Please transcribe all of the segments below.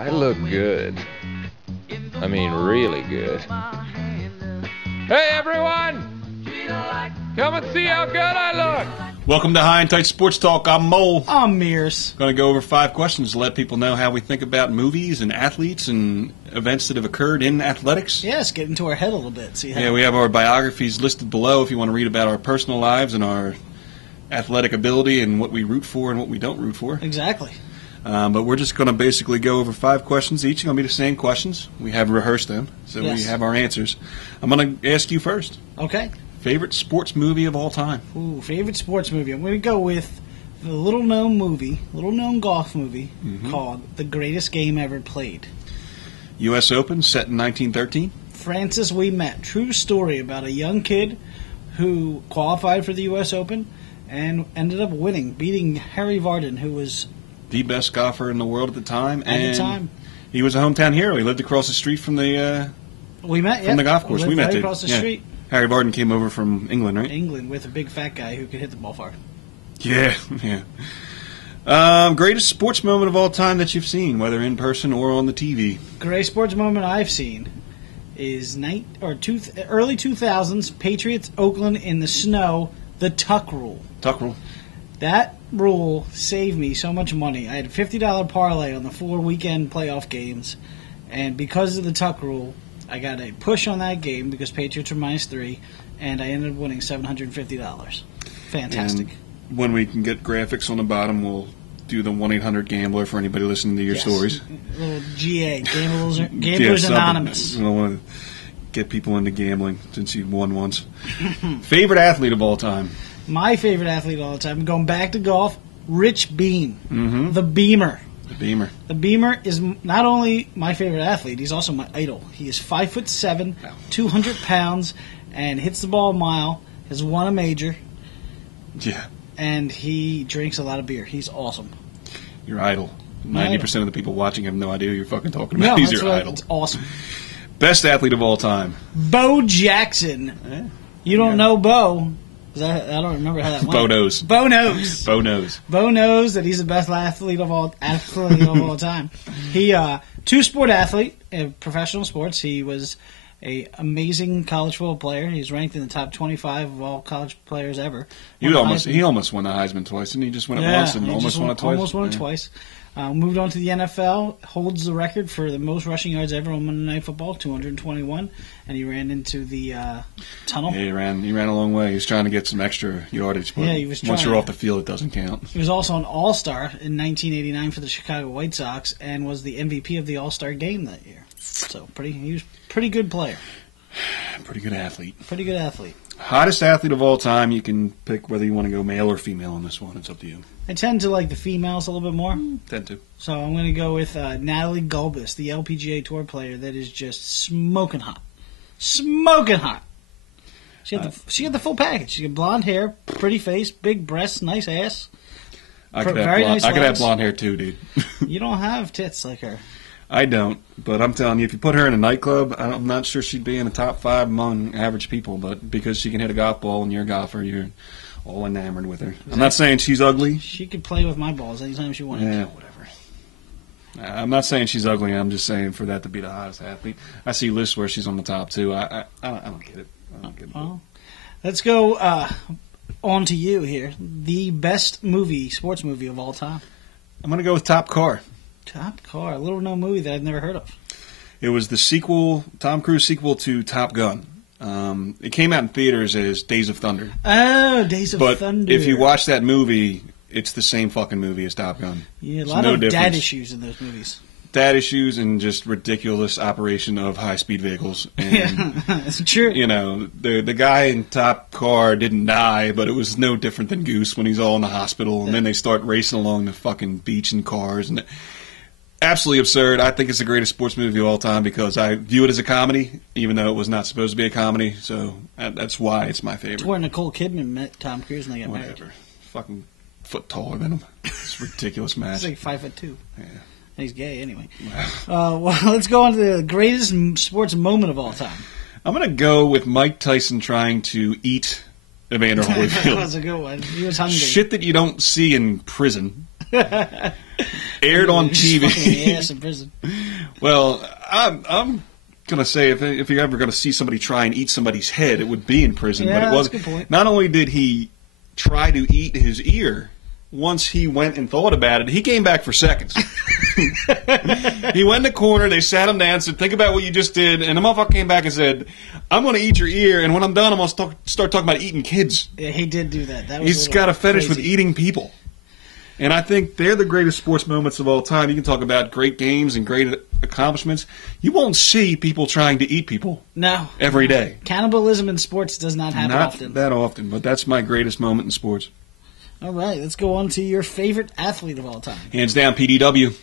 I look good. I mean, really good. Hey, everyone! Come and see how good I look! Welcome to High and Tight Sports Talk. I'm Mole. I'm Meares. Going to go over 5 questions to let people know how we think about movies and athletes and events that have occurred in athletics. Yes, get into our head a little bit. See how we have our biographies listed below if you want to read about our personal lives and our athletic ability and what we root for and what we don't root for. Exactly. But we're just going to basically go over 5 questions each. Going to be the same questions. We have rehearsed them, so Yes. we have our answers. I'm going to ask you first. Okay. Favorite sports movie of all time? Ooh, favorite sports movie. I'm going to go with the little-known golf movie called The Greatest Game Ever Played. U.S. Open, set in 1913. Francis We Met. True story about a young kid who qualified for the U.S. Open and ended up winning, beating Harry Vardon, who was the best golfer in the world at the time. At the time. He was a hometown hero. He lived across the street from the from the golf course. We met right there. across the street. Harry Vardon came over from England, right? England, with a big fat guy who could hit the ball far. Yeah. Greatest sports moment of all time that you've seen, whether in person or on the TV? Greatest sports moment I've seen is early 2000s, Patriots, Oakland in the snow, the tuck rule. Tuck rule. That rule saved me so much money. I had a $50 parlay on the 4 weekend playoff games, and because of the tuck rule, I got a push on that game because Patriots were -3, and I ended up winning $750. Fantastic. And when we can get graphics on the bottom, we'll do the 1-800-GAMBLER for anybody listening to your stories. Little GA, Gamblers Anonymous. I want to get people into gambling since you've won once. Favorite athlete of all time? My favorite athlete of all time, going back to golf, Rich Beam, the Beamer. The Beamer. The Beamer is not only my favorite athlete, he's also my idol. He is 5'7", 200 pounds, and hits the ball a mile, has won a major. Yeah. And he drinks a lot of beer. He's awesome. Your idol. 90% of the people watching have no idea who you're fucking talking about. No, He's your idol. It's awesome. Best athlete of all time? Bo Jackson. Yeah. You don't know Bo. I don't remember how that went. Bo knows. Bo knows. Bo knows. Bo knows that he's the best athlete of all time. He, two-sport athlete in professional sports. He was a amazing college football player. He's ranked in the top 25 of all college players ever. He almost won the Heisman twice, didn't he? Just won it once and almost won it twice. Almost won it twice. Moved on to the NFL, holds the record for the most rushing yards ever on Monday Night Football, 221, and he ran into the tunnel. Yeah, he ran a long way. He was trying to get some extra yardage, but he was once you're off the field, it doesn't count. He was also an All-Star in 1989 for the Chicago White Sox and was the MVP of the All-Star game that year. So he was a pretty good player. Pretty good athlete. Pretty good athlete. Hottest athlete of all time. You can pick whether you want to go male or female on this one. It's up to you. I tend to like the females a little bit more. Tend to. So I'm going to go with Natalie Gulbis, the LPGA Tour player that is just smoking hot. Smoking hot. She had the full package. She had blonde hair, pretty face, big breasts, nice ass. I could have blonde hair too, dude. You don't have tits like her. I don't, but I'm telling you, if you put her in a nightclub, I'm not sure she'd be in the top 5 among average people, but because she can hit a golf ball and you're a golfer, you're all enamored with her. I'm not saying she's ugly. She could play with my balls anytime she wanted. Yeah, whatever. I'm not saying she's ugly. I'm just saying for that to be the hottest athlete. I see lists where she's on the top, too. I don't get it. I don't get it. Well, let's go on to you here. The best sports movie of all time. I'm going to go with Top Car. Top Car, a little-known movie that I've never heard of. It was the Tom Cruise sequel to Top Gun. It came out in theaters as Days of Thunder. Oh, Days of Thunder. But if you watch that movie, it's the same fucking movie as Top Gun. Yeah, a lot of dad issues in those movies. Dad issues and just ridiculous operation of high-speed vehicles. And, yeah, that's true. You know, the guy in Top Car didn't die, but it was no different than Goose when he's all in the hospital, and then they start racing along the fucking beach in cars, and absolutely absurd. I think it's the greatest sports movie of all time because I view it as a comedy, even though it was not supposed to be a comedy. So that's why it's my favorite. It's where Nicole Kidman met Tom Cruise and they got married. Fucking foot taller than him. It's a ridiculous match. He's like 5'2". Yeah. And he's gay anyway. Well, let's go on to the greatest sports moment of all time. I'm going to go with Mike Tyson trying to eat Evander Holyfield. That was a good one. He was hungry. Shit that you don't see in prison. aired on Just fucking the TV. ass in prison. Well, I'm gonna say if you're ever gonna see somebody try and eat somebody's head, it would be in prison. Yeah, But it that's was a good point. not only did he try to eat his ear. Once he went and thought about it, he came back for seconds. He went in the corner, they sat him down, said, think about what you just did, and the motherfucker came back and said, I'm going to eat your ear, and when I'm done, I'm going to start talking about eating kids. Yeah, he did do that. That was He's got a fetish with crazy. eating people. And I think they're the greatest sports moments of all time. You can talk about great games and great accomplishments. You won't see people trying to eat people No. every day. Cannibalism in sports does not happen Not often. that often, but that's my greatest moment in sports. All right, let's go on to your favorite athlete of all time. Hands down, PDW.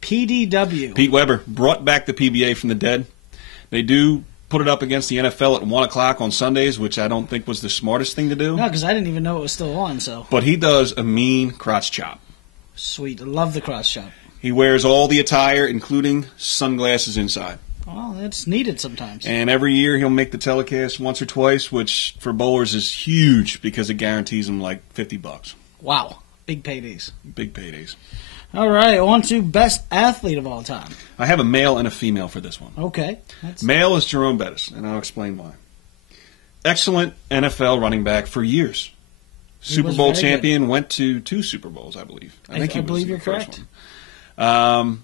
PDW. Pete Weber brought back the PBA from the dead. They do put it up against the NFL at 1 o'clock on Sundays, which I don't think was the smartest thing to do. No, because I didn't even know it was still on, so. But he does a mean crotch chop. Sweet. I love the cross chop. He wears all the attire, including sunglasses inside. Well, that's needed sometimes. And every year he'll make the telecast once or twice, which for bowlers is huge because it guarantees them like $50. Wow. Big paydays. Big paydays. All right, on to best athlete of all time. I have a male and a female for this one. Okay. Male is Jerome Bettis, and I'll explain why. Excellent NFL running back for years. He Super was Bowl very champion, went to 2 Super Bowls, I believe. I believe you're the first correct. one.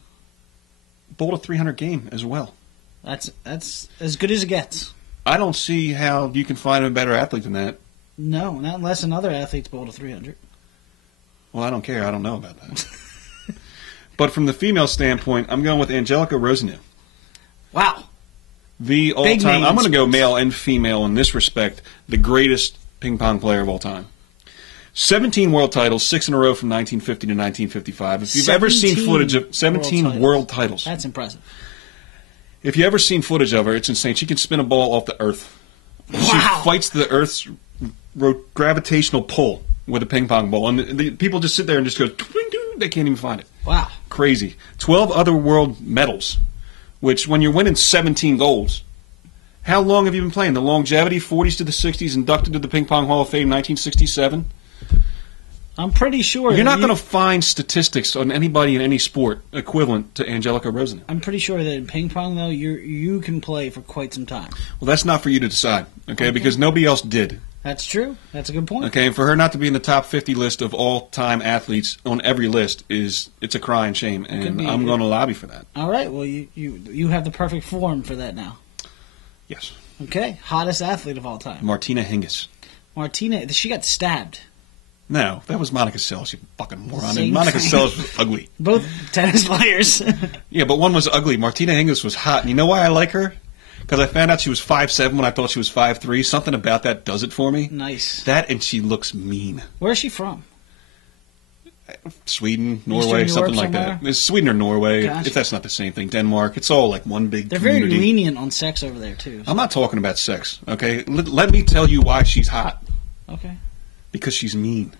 Bowled a 300 game as well. That's as good as it gets. I don't see how you can find a better athlete than that. No, not unless another athlete's bowled a 300. Well, I don't care. I don't know about that. But from the female standpoint, I'm going with Angelica Rosenew. Wow. The Big all-time, name I'm in going to go sports. male and female in this respect, the greatest ping pong player of all time. 17 world titles, 6 in a row from 1950 to 1955. If you've ever seen 17 footage of 17 world titles. That's impressive. If you ever seen footage of her, it's insane. She can spin a ball off the earth. Wow. She fights the earth's gravitational pull with a ping pong ball. And the people just sit there and just go, they can't even find it. Wow. Crazy. 12 other world medals, which when you're winning 17 golds, how long have you been playing? The longevity, 40s to the 60s, inducted to the Ping Pong Hall of Fame, 1967. I'm pretty sure You're that not going to find statistics on anybody in any sport equivalent to Angelica Rosenew. I'm pretty sure that in ping pong, though, you can play for quite some time. Well, that's not for you to decide, okay? Because nobody else did. That's true. That's a good point. Okay, and for her not to be in the top 50 list of all-time athletes on every list it's a crying shame, and I'm going to lobby for that. All right. Well, you have the perfect form for that now. Yes. Okay. Hottest athlete of all time. Martina Hingis. Martina. She got stabbed. No, that was Monica Seles, you fucking moron. Same And Monica thing. Seles was ugly. Both tennis players. Yeah, but one was ugly. Martina Hingis was hot. And you know why I like her? Because I found out she was 5'7" when I thought she was 5'3". Something about that does it for me. Nice. That and she looks mean. Where's she from? Sweden, Norway, Eastern something Europe like somewhere? that. It's Sweden or Norway. Gotcha. If that's not the same thing. Denmark. It's all like one big They're community. very lenient on sex over there, too. I'm not talking about sex, okay? Let me tell you why she's hot. Okay. Because she's mean.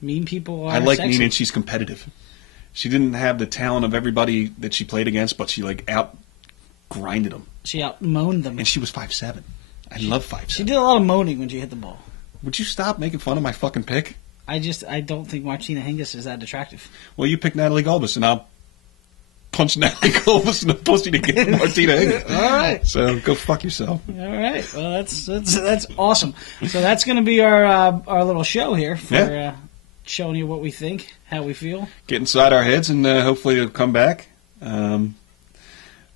Mean people are I like sexy. mean and she's competitive. She didn't have the talent of everybody that she played against, but she like out grinded them. She out-moaned them. And she was 5'7". I love 5'7". She did a lot of moaning when she hit the ball. Would you stop making fun of my fucking pick? I don't think Martina Hingis is that attractive. Well, you pick Natalie Gulbis, and I'll punch Natalie Gulbis in the pussy to get Martina Hingis. All right. So go fuck yourself. All right. Well, that's awesome. So that's going to be our little show here for showing you what we think, how we feel. Get inside our heads, and hopefully it'll come back.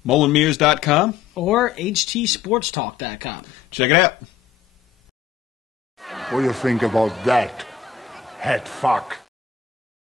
Meares.com. Or htsportstalk.com. Check it out. What do you think about that, head fuck?